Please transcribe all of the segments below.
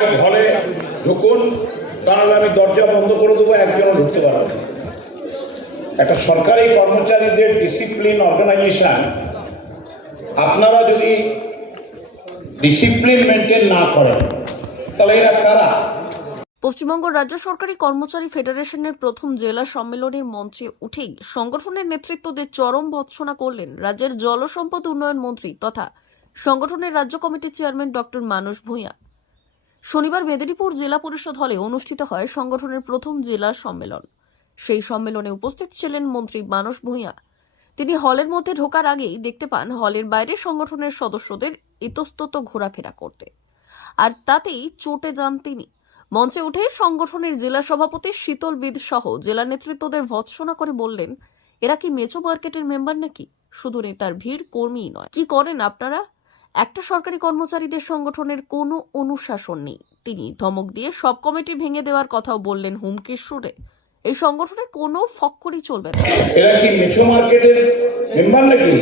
ঘরে ঢুকুন, তাহলে আমি দরজা বন্ধ করে দেবো, একজনও ঢুকতে পারবে না। একটা সরকারি কর্মচারীদের ডিসিপ্লিন অর্গানাইজেশন, আপনারা যদি ডিসিপ্লিন মেনটেন না করেন তাহলে এরা কারা? পশ্চিমবঙ্গ রাজ্য সরকারি কর্মচারী ফেডারেশনের প্রথম জেলা সম্মেলনের মঞ্চে উঠেই সংগঠনের নেতৃত্বদের চরম ভৎসনা করলেন রাজ্যের জলসম্পদ উন্নয়ন মন্ত্রী তথা সংগঠনের রাজ্য কমিটির চেয়ারম্যান ডক্টর মানস ভূঁইয়া। শনিবার মেদিনীপুর জেলা পরিষদ হলে অনুষ্ঠিত হয় সংগঠনের প্রথম জেলা সম্মেলন। সেই সম্মেলনে উপস্থিত ছিলেন মন্ত্রী মানস ভূঁইয়া। তিনি হলের মধ্যে ঢোকার আগেই দেখতে পান হলের বাইরে সংগঠনের সদস্যদের ইতস্তত ঘোরাফেরা করতে, আর তাতেই চটে যান তিনি। মঞ্চে উঠে সংগঠনের জেলা সভাপতি শীতল বিদ সহ জেলা নেতৃত্বদের ভৎসনা করে বললেন, এরা কি মেচো মার্কেটের মেম্বার নাকি? শুধু নেতার ভিড়, কর্মীই নয়, কি করেন আপনারা? একটা সরকারি কর্মচারীদের সংগঠনের কোনো অনুশাসন নেই। তিনি ধমক দিয়ে সব কমিটি ভেঙে দেওয়ার কথাও বললেন হুমকির সুরে। এই সংগঠনে কোনো ফক্করই চলবে না। এরা কি মেট্রো মার্কেটের মেম্বার নাকি?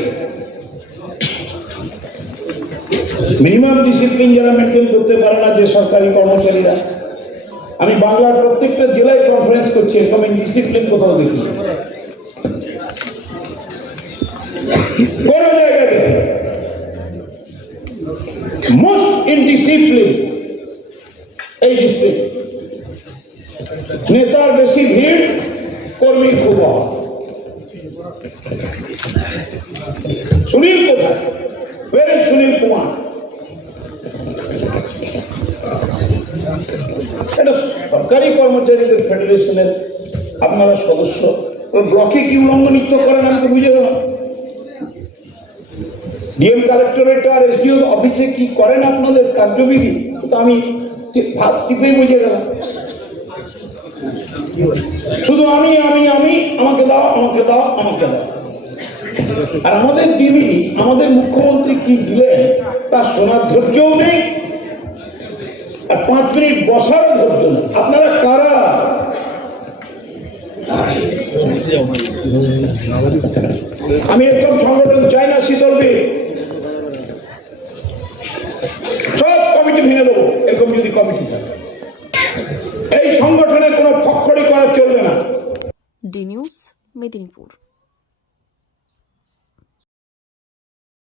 মিনিমাম ডিসিপ্লিন যারা মেনটেন করতে পারে না যে সরকারি কর্মচারীরা, আমি বাংলার প্রত্যেকটা জেলায় কনফারেন্স করছি, এরকম ডিসিপ্লিন কোথাও দেখি কোন জায়গায়? মোস্ট ইনডিসিপ্লিন এই ডিস্ট্রিক্ট। নেতার বেশি ভিড়, কর্মী খুব। সুনীল কোথায়? সুনীল কুমার। এটা সরকারি কর্মচারীদের ফেডারেশনের আপনারা সদস্য, ব্লকে কি উল্লঙ্ঘনিত্য করেন আমি তো বুঝে গেলাম। ডিএম কালেক্টরেট আর এসডিও অফিসে কি করেন আপনাদের কার্যবিধি, তো আমি ভাত টিপেই বুঝে গেলাম। শুধু আমি আমি আমি, আমাকে দাও আমাকে দাও আমাকে দাও। আর আমাদের দিদি, আমাদের মুখ্যমন্ত্রী কি দিলেন তা শোনার ধৈর্যও নেই, আর 5 মিনিট বসার ধৈর্য নেই। আপনারা কারা? আমি এরকম সংগঠন চাই না। শীতলবি সব কমিটি ভেঙে দেবো, এরকম যদি কমিটি থাকে। এই সংগঠনে কোনো ফক্করি করা চলবে না। D news, Medinipur.